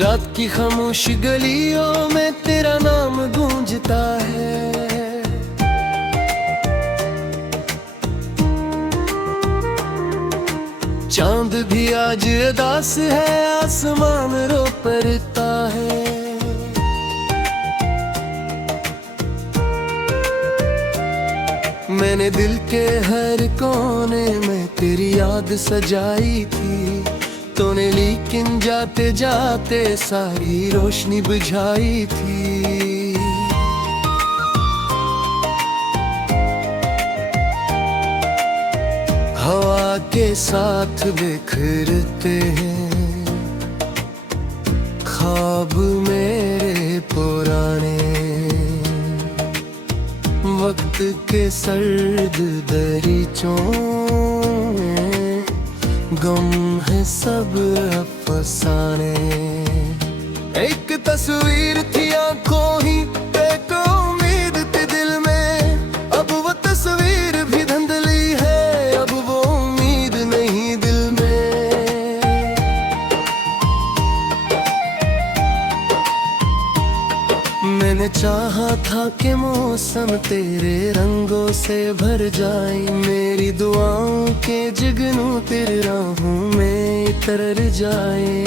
रात की खामोश गलियों में तेरा नाम गूंजता है। चांद भी आज उदास है, आसमान रो पड़ता है। मैंने दिल के हर कोने में तेरी याद सजाई थी, तूने लेकिन जाते जाते सारी रोशनी बुझाई थी। हवा के साथ बिखरते हैं ख्वाब मेरे पुराने, वक्त के सर्द दरीचों गम है सब अफसाने। एक तस्वीर थी आंखों ही, एक उम्मीद थी दिल में, अब वो तस्वीर भी धुंधली है, अब वो उम्मीद नहीं दिल में। मैंने चाहा था कि मौसम तेरे रंगों से भर जाए, मेरी दुआओं के जुगनू तेरे राहों में तर जाए।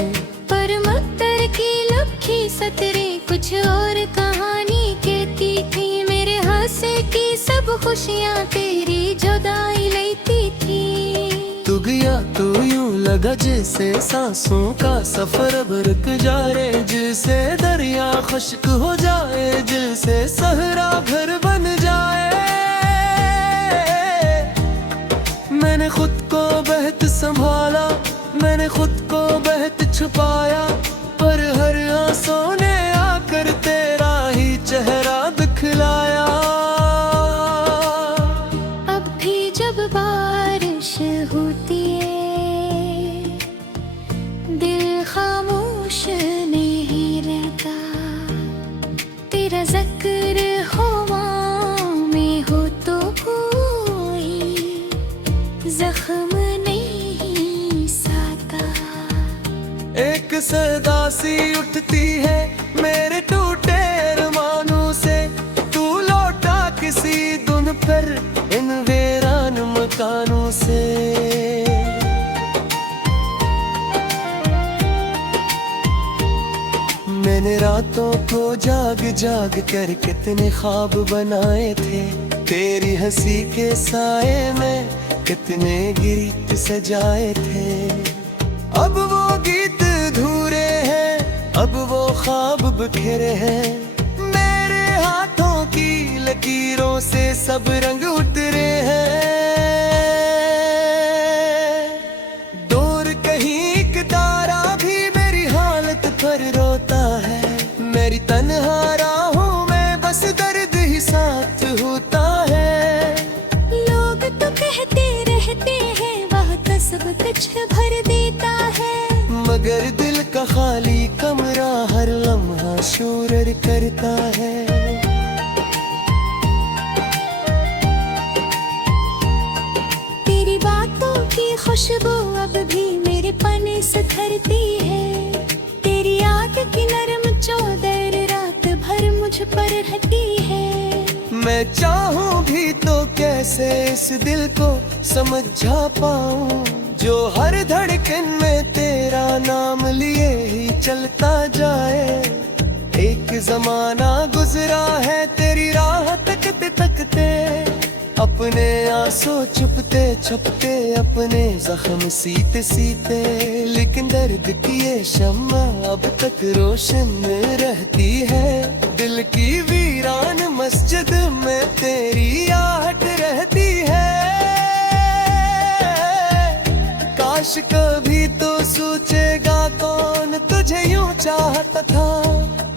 पर मक्तर की लपकी सतरे कुछ और कहानी कहती थी, मेरे हासे की सब खुशियाँ तेरी जुदाई लेती थी। तू गया तो यूं लगा जैसे सांसों का सफर अब रुक जाए, जिसे दरिया खुश्क हो जाए, जिसे सहरा घर बन जाए। मैंने खुद को बहत संभाला, मैंने खुद को बहत छुपाया, पर हर आंसू ने आकर तेरा ही चेहरा दिखलाया। अब भी जब बारिश होती है, दिल खामोश नहीं रहता, तेरा जिक्र हवाओं में हो तो कोई जख्म नहीं साता। एक सदा सी उठती है मेरे टूटे अरमानों से, तू लौटा किसी धुन पर इन वीरान मकानों से। मैंने रातों को जाग जाग कर कितने ख्वाब बनाए थे, तेरी हंसी के साए में कितने गीत सजाए थे। अब वो गीत अधूरे हैं, अब वो ख्वाब बिखरे हैं, मेरे हाथों की लकीरों से सब रंग उतरे हैं। दूर कहीं एक तारा भी मेरी हालत पर रोता है, मेरी तन्हा राहों में बस दर्द ही साथ होता है। लोग तो कहते रहते हैं वह तो सब कुछ भर देता है, मगर दिल का खाली कमरा हर लम्हा शोर करता है। तेरी बातों की खुशबू अब भी मेरे पने सुधरती है, तेरी याद की नरम चौदर रात भर मुझ पर रहती है। मैं चाहूं भी तो कैसे इस दिल को समझा पाऊं, जो हर धड़कन में तेरा नाम लिए ही चलता जाए। एक जमाना गुजरा है तेरी राह तकते तकते, अपने आंसू छुपते छुपते, अपने जख्म सीते सीते, लेकिन दर्द की ये शम्मा अब तक रोशन रहती है। दिल की वीरान मस्जिद में तेरी आहट रहती है। काश कभी तो सोचेगा कौन तुझे यूं चाहता था,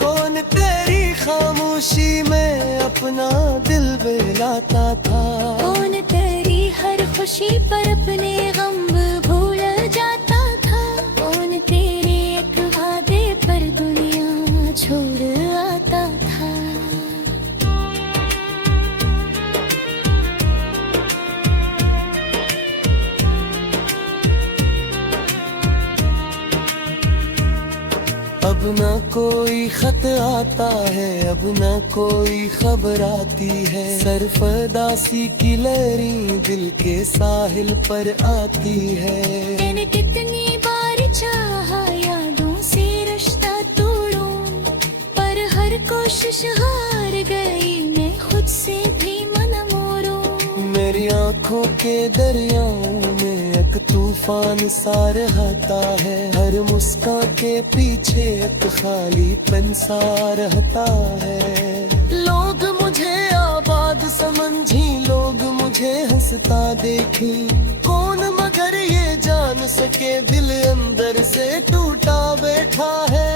कौन तेरी खामोशी में अपना दिल बहलाता था, कौन तेरी हर खुशी पर अपने गम भूल जाता था, कौन तेरे एक वादे पर दुनिया छोड़ आता था। अब कोई खत आता है, अब न कोई खबर आती है। सरफदासी की लहरी दिल के साहिल पर आती है। मैंने कितनी बार चाहा यादों से रिश्ता तोड़ूं, पर हर कोशिश हार गई, मैं खुद से भी मन मोड़ूं। मेरी आंखों के दरियाओं में एक तूफान सा रहता है। हर मुस्कान के पीछे एक खालीपन सा रहता है। लोग मुझे आबाद समझी, लोग मुझे हंसता देखी, कौन मगर ये जान सके दिल अंदर से टूटा बैठा है।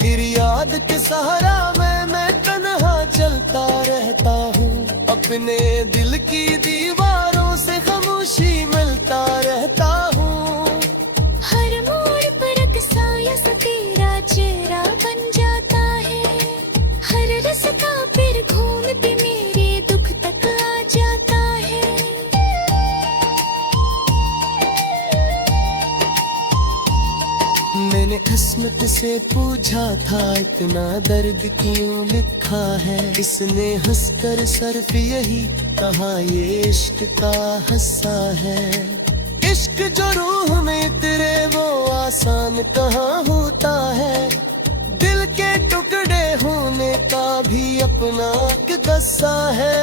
फिर याद के सहारा मैं तन्हा चलता रहता हूँ, अपने दिल की दीवारों से खामोशी मिलता रहता हूँ। हर मोड़ पर एक साया सा तेरा चेहरा बन जाता है। हर रास्ता फिर घूमते मेरे दुख तक आ जाता है। मैंने किस्मत से पूछा था, इतना दर्द क्यों लिखा है। इसने हंसकर सिर्फ यही कहा, ये इश्क का हिस्सा है। इश्क जो रूह में तेरे वो आसान कहाँ होता है। दिल के टुकड़े होने का भी अपना एक किस्सा है।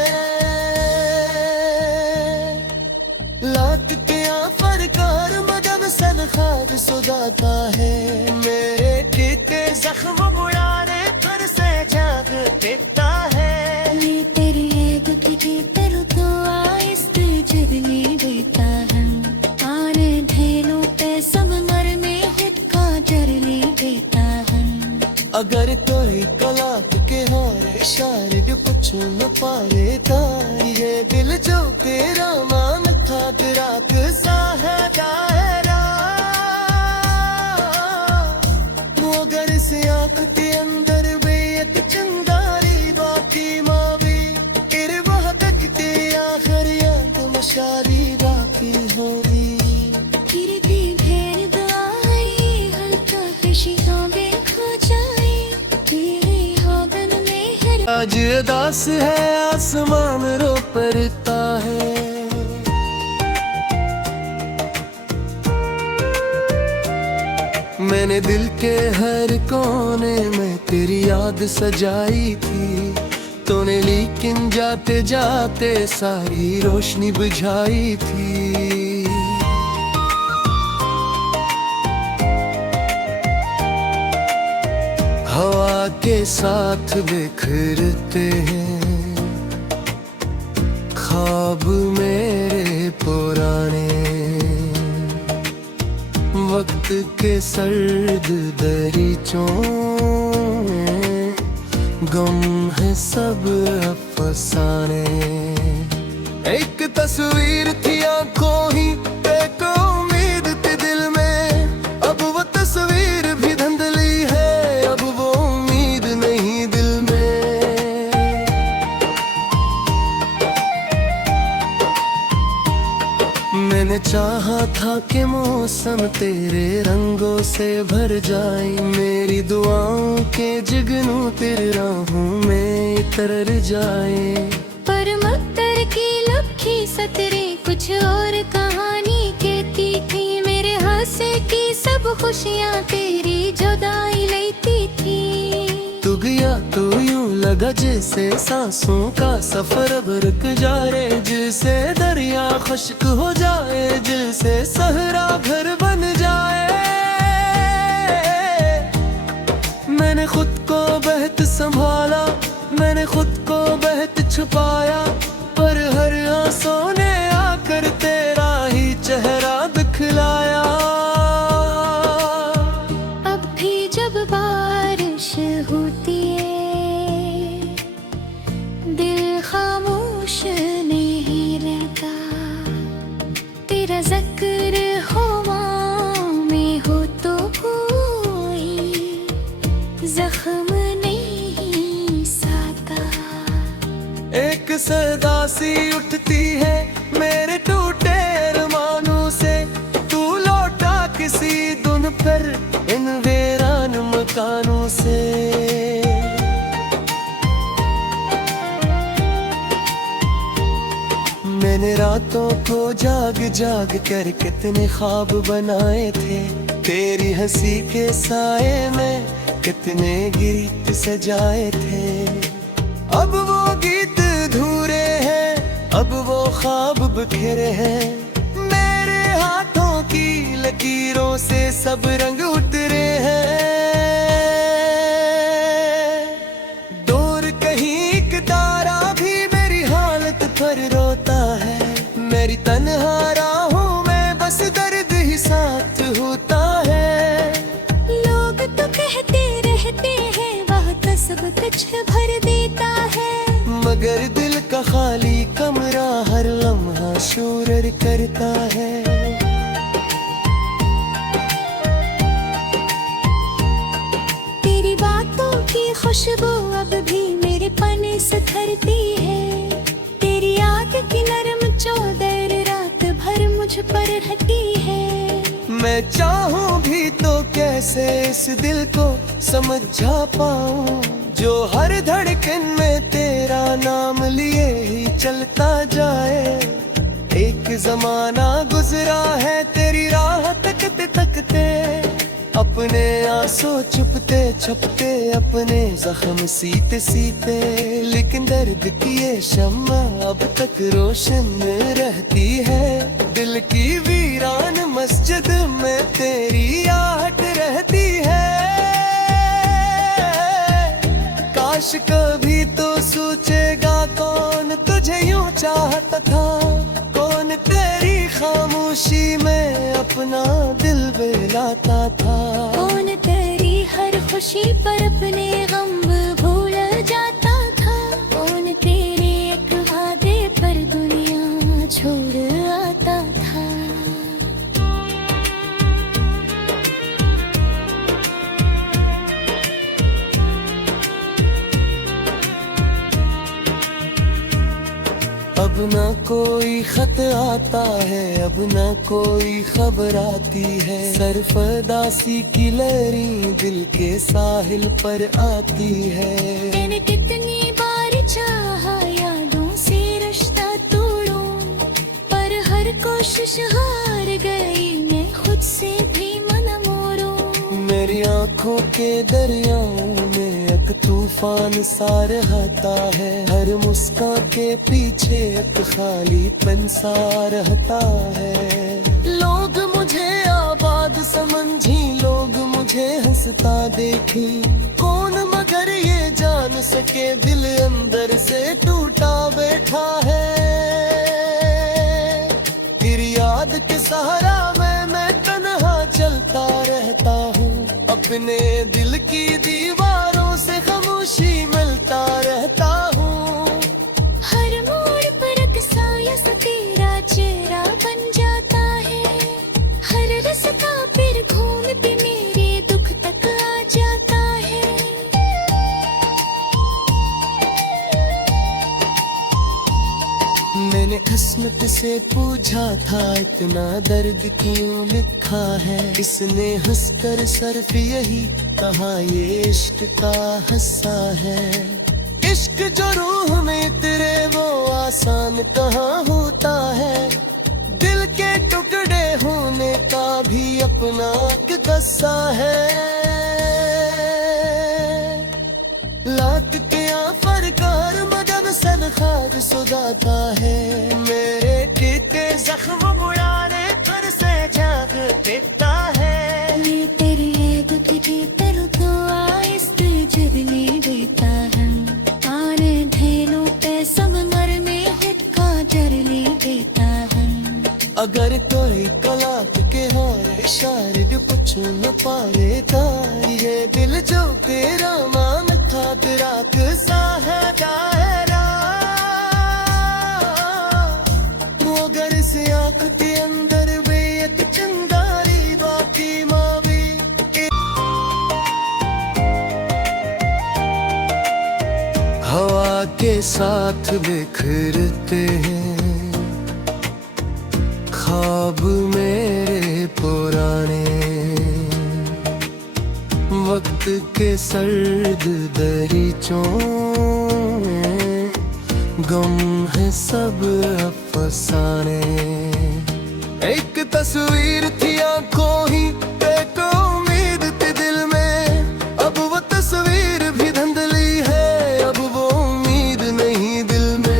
लाख के आफर कार मदद सन खाद सुदाता है। मेरे किते जख्म मुड़ाने पर से जाग देता है। मैं तेरे ऐब की तरह तो आहिस्ते जगने देता है। आने धेनु पे समर में खुद का जरने देता है। अगर कोई कलाक के हारे शायद कुछ न पारे था, ये दिल जो तेरा मान था तेरा सा है दायरा। मगर इस आँख के अंदर भी एक चंदारी बाकी मावी, फिर वह तकते आखिर याद मशारी बाकी होगी। फिर भी भेड़ दुआई हल्का खुशियों में खो जाए, तेरे हौबन में हर आज उदास है आसमान रो पड़ता है। मैंने दिल के हर कोने में तेरी याद सजाई थी, तूने लेकिन जाते जाते सारी रोशनी बुझाई थी। हवा के साथ बिखरते हैं ख्वाब मेरे पुराने, वक्त के सर्द दरीचों गम है सब अफसाने। एक तस्वीर थी आंखों ही एक उम्मीद थी दिल में, अब वो तस्वीर भी धुंधली है, अब वो उम्मीद नहीं दिल में। मैंने चाहा था कि मौसम तेरे रंगों से भर जाए, मेरी दुआओं के जुगनू तेरे राहों में तर जाए। पर मक्तर की लखी सतरे कुछ और कहानी कहती थी, मेरे हासे की सब खुशियाँ तेरी जुदाई लेती थी। तू गया तो यूं लगा जैसे सांसों का सफर अब रुक जाए, जिससे दरिया खुश्क हो जाए, जिससे सहरा घर बन जाए। मैंने खुद को बहत संभाला, मैंने खुद को बहत छुपाया, पर हर आंसू ने आकर तेरा ही चेहरा दिखलाया। अब भी जब बारिश होती है, दिल खामोश नहीं रहता, तेरा जिक्र हवाओं में हो तो कोई जख्म नहीं साता। एक सदा सी उठती है मेरे टूटे अरमानों से, तू लौटा किसी धुन पर इन वीरान मुस्कानों से। मैंने रातों को जाग जाग कर कितने ख्वाब बनाए थे, तेरी हंसी के साए में कितने गीत सजाए थे। अब वो गीत अधूरे हैं, अब वो ख्वाब बिखरे हैं, मेरे हाथों की लकीरों से सब रंग उतरे हैं। दूर कहीं एक तारा भी मेरी हालत पर रोता है, मेरी तन्हा राहों में बस दर्द ही साथ होता है। लोग तो कहते रहते हैं वह सब कुछ भर देता है, मगर दिल का खाली कमरा हर लम्हा शोर करता है। तेरी बातों की खुशबू अब भी मेरे पने सखरती है, तेरी याद की नरम चौदर रात भर मुझ पर रहती है। मैं चाहूं भी तो कैसे इस दिल को समझा पाऊं, जो हर धड़कन में तेरा नाम लिए ही चलता जाए। एक जमाना गुजरा है तेरी राह तकते तकते, अपने आंसू छुपते छुपते, अपने जख्म सीते सीते, लेकिन दर्द की ये शम्मा अब तक रोशन रहती है। दिल की वीरान मस्जिद में तेरी आहट रहती है। काश कभी तो सोचेगा कौन तुझे यूं चाहता था, कौन तेरी खामोशी में अपना दिल बहलाता था, कौन तेरी हर खुशी पर अपने गम भूल जाता था, कौन तेरे एक वादे पर दुनिया छोड़ आता था। अब न कोई खत आता है, अब न कोई खबर आती है, सरफदासी की लहरी दिल के साहिल पर आती है। मैंने कितनी बार चाहा यादों से रिश्ता तोड़ूं, पर हर कोशिश हार गई, मैं खुद से भी मन मोड़ूं। मेरी आंखों के दरियाओं में एक तूफान सा रहता है, हर मुस्कान के पीछे एक खालीपन सा रहता है। लोग मुझे आबाद समझी, लोग मुझे हंसता देखी, कौन मगर ये जान सके दिल अंदर से टूटा बैठा है। तेरी याद के सहारा मैं तन्हा चलता रहता हूँ, अपने दिल की दीवारों से खामोशी मिलता रहता हूँ। हर मोड़ पर एक साया सा तेरा चेहरा बन जाता है, हर रास्ता फिर घूम के मेरे दुख तक आ जाता है। मैंने किस्मत से पूछा था इतना दर्द क्यों लिखा है, इसने हंसकर सिर्फ यही कहा ये इश्क का हिस्सा है। इश्क जो रूह में तेरे वो आसान कहाँ होता है, दिल के टुकड़े होने का भी अपना एक किस्सा है। लाख के फरकार मदद सदखार सुदाता है, मेरे टीते जख्म बुढ़ाने पर से जाग देता है। ये तेरी याद की तरफ आइस जरने देता है, आने धेनु पे संगमर में हिटका जरने देता है। अगर कोई कलाक के हारे शायद कुछ न पारेगा, ये दिल जो तेरा मान था तेरा सा है दायरा। मगर इस आँख के अंदर भी एक चिंगारी बाकी मावी। हवा के साथ बिखरते हैं ख्वाब मेरे पुराने, वक्त के सर्द दरीचों गम है सब अफसाने। एक तस्वीर थी आंखों ही एक उम्मीद थी दिल में, अब वो तस्वीर भी धुंधली है, अब वो उम्मीद नहीं दिल में।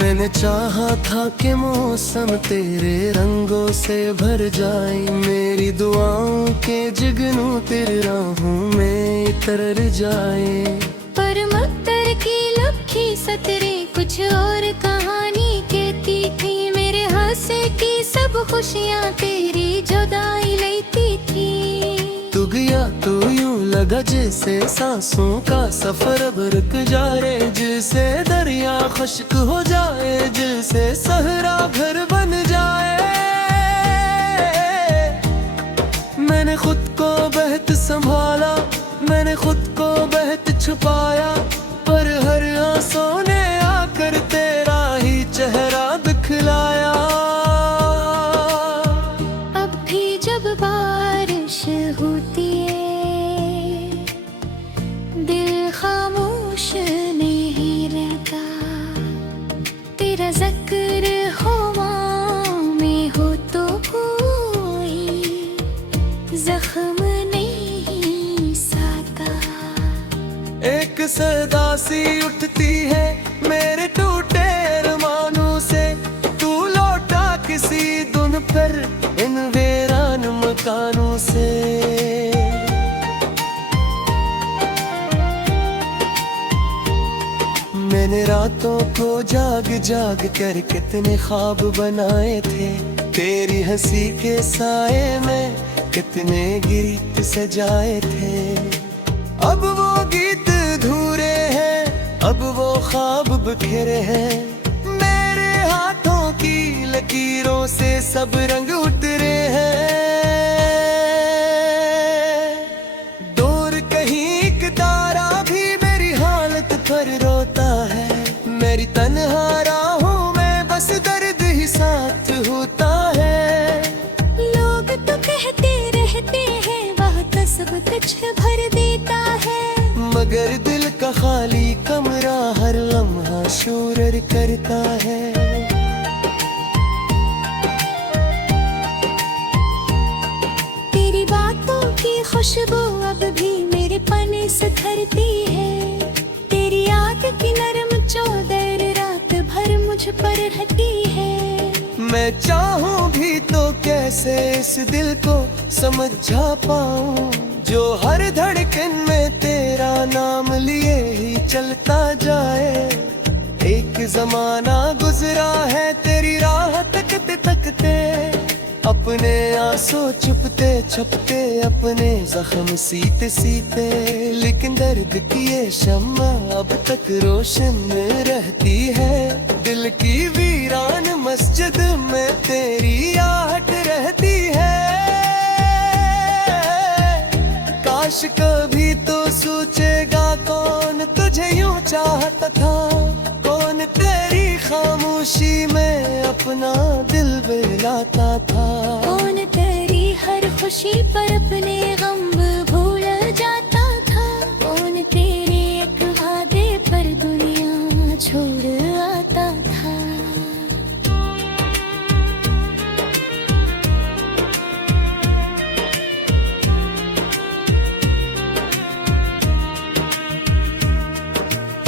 मैंने चाहा था कि मौसम तेरे रंगों से भर जाए, मेरी दुआओं के जुगनू तेरे राहों में तर जाए। पर मक्तर की लपकी सतरे कुछ और कहानी कहती थी, मेरे हासे की सब खुशियाँ तेरी जुदाई लेती थी। तू गया तो यूं लगा जैसे सांसों का सफर अब रुक जाए, जिससे दरिया खुश्क हो जाए, जिससे सहरा घर बन जाए। मैंने खुद को बहत संभाला, मैंने खुद को बहत छुपाया, पर हर आंसू ने आकर तेरा ही चेहरा दिखलाया। अब भी जब बारिश होती है दिल खामोश नहीं रहता, तेरा जिक्र हवाओं में हो तो कोई जख्म नहीं साता। एक सदा सी उठती है मेरे टूटे अरमानों से, तू लौटा किसी धुन पर इन वीरान मकानों से। मैंने रातों को जाग जाग कर कितने ख्वाब बनाए थे, तेरी हंसी के साए में कितने गीत सजाए थे। अब वो गीत अधूरे हैं, अब वो ख्वाब बिखरे हैं, मेरे हाथों की लकीरों से सब रंग उतरे हैं। दूर कहीं एक तारा भी मेरी हालत पर रोता है, मेरी तन्हा राहों में बस दर्द ही साथ होता है। लोग तो कहते रहते हैं वह तो सब कुछ भर देता है, मगर दिल का खाली कमरा हर लम्हा शोर करता है। तेरी बातों की खुशबू अब भी मेरे पने से धरती है, तेरी याद की नरम चौदर रात भर मुझ पर रहती है। मैं चाहूं भी तो कैसे इस दिल को समझा पाऊं, जो हर धड़कन में तेरा नाम लिए ही चलता जाए। एक जमाना गुजरा है तेरी राह तकते तकते, अपने आंसू छुपते छुपते, अपने जख्म सीते सीते, लेकिन दर्द की ये शम्मा अब तक रोशन रहती है। दिल की वीरान मस्जिद में तेरी आहट रहती है। काश कभी तो सोचेगा कौन तुझे यूं चाहता था, कौन तेरी खामोशी में अपना दिल बहलाता था। कौन तेरी हर खुशी पर अपने गम भूल जाता था, कौन तेरे एक वादे पर दुनिया छोड़ आता था।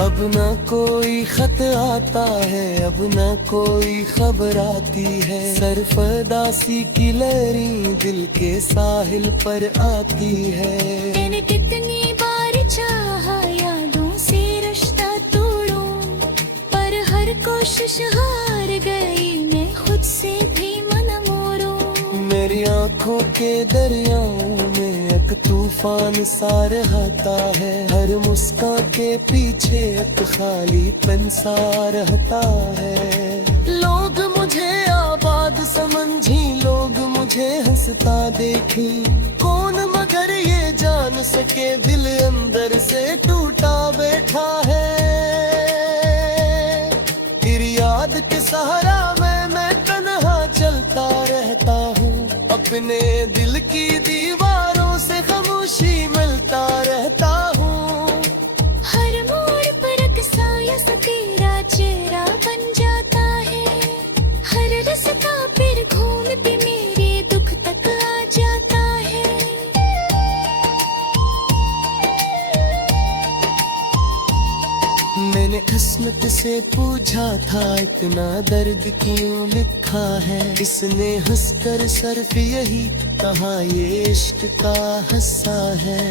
अब न कोई खत आता है, अब न कोई खबर आती है, सरफदासी की लहरी दिल के साहिल पर आती है। मैंने कितनी बार चाहा यादों से रिश्ता तोड़ूं, पर हर कोशिश हार गई, मैं खुद से भी मन मोड़ूं। मेरी आंखों के दरियाओं में एक तूफान सा रहता है, हर मुस्कान के पीछे एक खालीपन सा रहता है। लोग मुझे आबाद समझी, लोग मुझे हंसता देखी, कौन मगर ये जान सके दिल अंदर से टूटा बैठा है। तेरी याद के सहारा में मैं तन्हा चलता गाता रहता हूँ, अपने दिल की दीवारों से खामोशी मिलता रहता हूँ। हर मोड़ पर अक्सा सा तेरा चेहरा बन जाता है, हर रास्ता फिर घूम के मेरे दुख तक आ जाता है। मैंने किस्मत से पूछा था इतना दर्द क्यों लिखा है, इसने हंसकर सिर्फ यही कहा ये इश्क का हिस्सा है।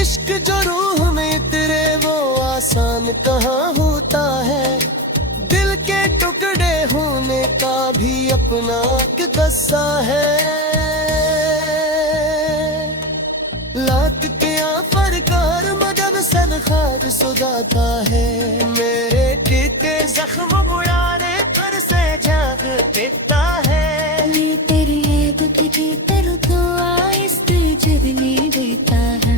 इश्क जो रूह में तेरे वो आसान कहाँ होता है, दिल के टुकड़े होने का भी अपना एक किस्सा है। लाख के आफर कार मदद सन खाद सुदाता है, मेरे टीके जख्म बुढ़ाने पर से जाग देता है। ये तेरी याद की तरह तो आहिस्ते जगने देता है,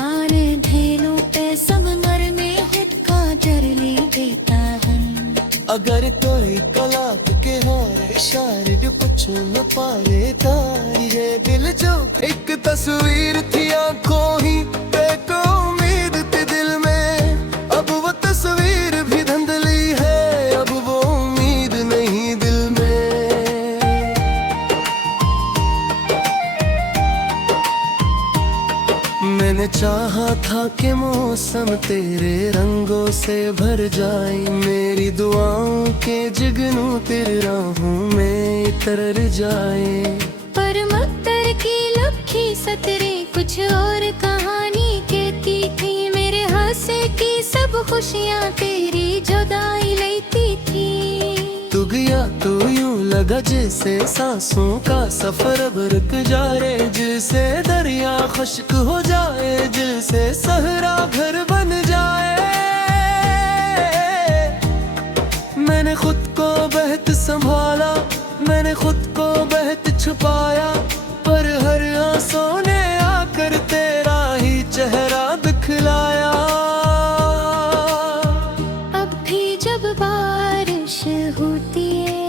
आने धेनु पे समर में हुक्का जरने देता है। अगर कोई कलाक के हारे इशारे जो कुछ न पारे तारी ये दिल जो एक तस्वीर थी आंखों ही एक उम्मीद थी दिल में, अब वो तस्वीर भी धुंधली है, अब वो उम्मीद नहीं दिल में। मैंने चाहा था कि मौसम तेरे रंगों से भर जाए, मेरी दुआओं के जुगनू तेरे राहों में तर जाए। पर मक्तर की लपकी सतरे कुछ और कहानी कहती थी, मेरे हासे की सब खुशियाँ तेरी जुदाई लेती थी। तू गया तो यूं लगा जैसे सांसों का सफर अब रुक जाए, जिससे दरिया खुश्क हो जाए, जिससे सहरा घर बन जाए। मैंने खुद को बहुत संभाला, मैंने खुद को बहुत छुपाया, पर हर आंसू ने आकर तेरा ही चेहरा दिखलाया। अब भी जब बारिश होती है,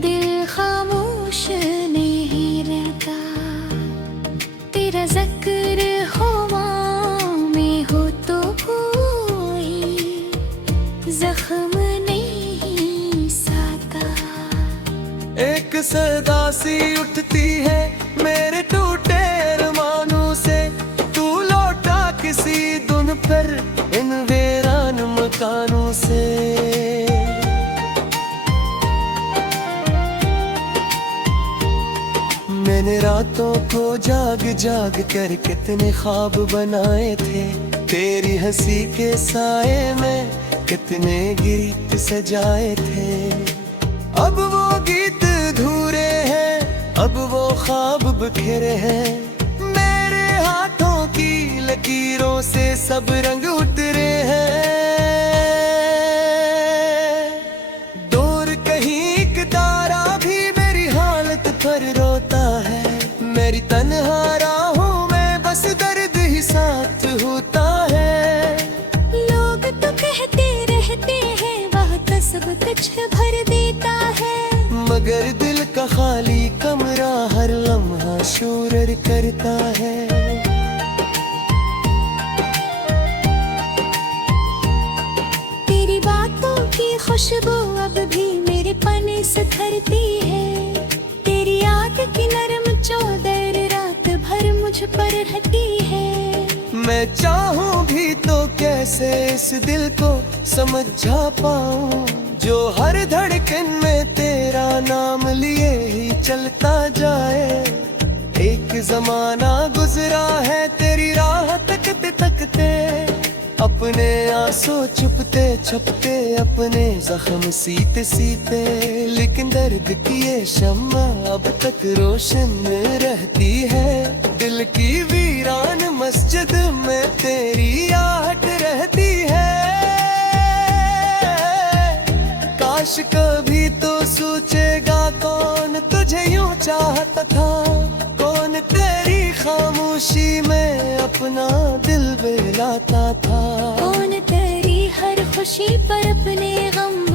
दिल खामोश नहीं रहता, तेरा जिक्र हवाओं में हो तो कोई जख्म नहीं साता। एक सदा सी उठती है मेरे टूटे अरमानों से, तू लौटा किसी धुन पर इन वीरान मकानों से। मैंने रातों को जाग जाग कर कितने ख्वाब बनाए थे, तेरी हंसी के साए में कितने गीत सजाए थे। अब वो गीत अधूरे हैं, अब वो ख्वाब बिखरे हैं, मेरे हाथों की लकीरों से सब रंग उतरे हैं। दूर कहीं एक तारा भी मेरी हालत पर रोता है, मेरी तन्हा राहों में बस दर्द ही साथ होता है। लोग तो कहते रहते हैं वक्त सब कुछ भर देता है, मगर दिल का खाली कमरा हर लम्हा शोर करता है। तेरी बातों की खुशबू अब भी मेरे पने से धरती है, तेरी याद की नरम चौदर रात भर मुझ पर रहती है। मैं चाहूं भी तो कैसे इस दिल को समझा पाऊं, जो हर धड़कन में तेरा नाम लिए ही चलता जाए। एक जमाना गुजरा है तेरी राह तकते तकते, अपने आंसू छुपते छुपते, अपने जख्म सीते सीते, लेकिन दर्द की ये शम्मा अब तक रोशन रहती है। दिल की वीरान मस्जिद में तेरी आहट रहती है। काश कभी तो सोचेगा कौन तुझे यूं चाहता था, कौन तेरी खामोशी में अपना दिल बहलाता था, कौन तेरी हर खुशी पर अपने गम